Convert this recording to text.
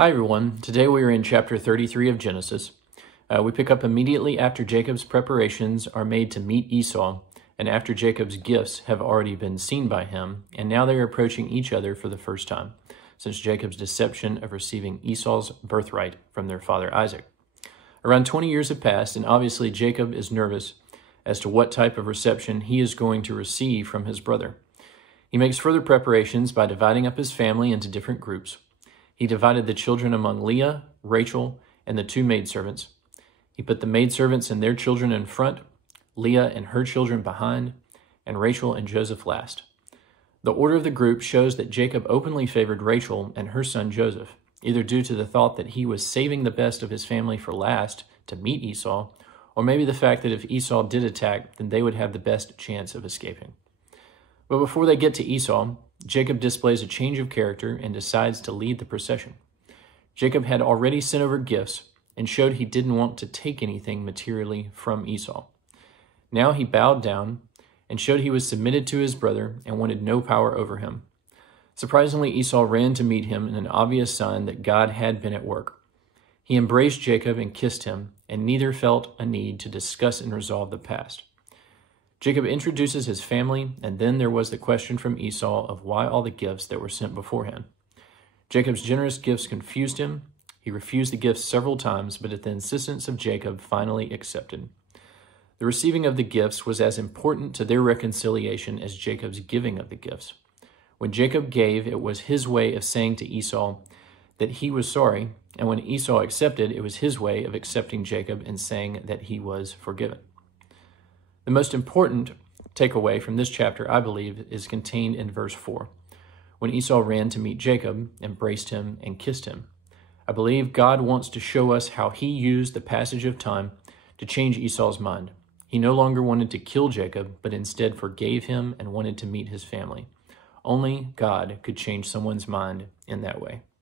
Hi everyone, today we are in chapter 33 of Genesis. We pick up immediately after Jacob's preparations are made to meet Esau, and after Jacob's gifts have already been seen by him, and now they are approaching each other for the first time, since Jacob's deception of receiving Esau's birthright from their father Isaac. Around 20 years have passed, and obviously Jacob is nervous as to what type of reception he is going to receive from his brother. He makes further preparations by dividing up his family into different groups. He divided the children among Leah, Rachel, and the two maidservants. He put the maidservants and their children in front, Leah and her children behind, and Rachel and Joseph last. The order of the group shows that Jacob openly favored Rachel and her son Joseph, either due to the thought that he was saving the best of his family for last to meet Esau, or maybe the fact that if Esau did attack, then they would have the best chance of escaping. But before they get to Esau, Jacob displays a change of character and decides to lead the procession. Jacob had already sent over gifts and showed he didn't want to take anything materially from Esau. Now he bowed down and showed he was submitted to his brother and wanted no power over him. Surprisingly, Esau ran to meet him in an obvious sign that God had been at work. He embraced Jacob and kissed him, and neither felt a need to discuss and resolve the past. Jacob introduces his family, and then there was the question from Esau of why all the gifts that were sent beforehand. Jacob's generous gifts confused him. He refused the gifts several times, but at the insistence of Jacob, finally accepted. The receiving of the gifts was as important to their reconciliation as Jacob's giving of the gifts. When Jacob gave, it was his way of saying to Esau that he was sorry, and when Esau accepted, it was his way of accepting Jacob and saying that he was forgiven. The most important takeaway from this chapter, I believe, is contained in verse 4, when Esau ran to meet Jacob, embraced him, and kissed him. I believe God wants to show us how he used the passage of time to change Esau's mind. He no longer wanted to kill Jacob, but instead forgave him and wanted to meet his family. Only God could change someone's mind in that way.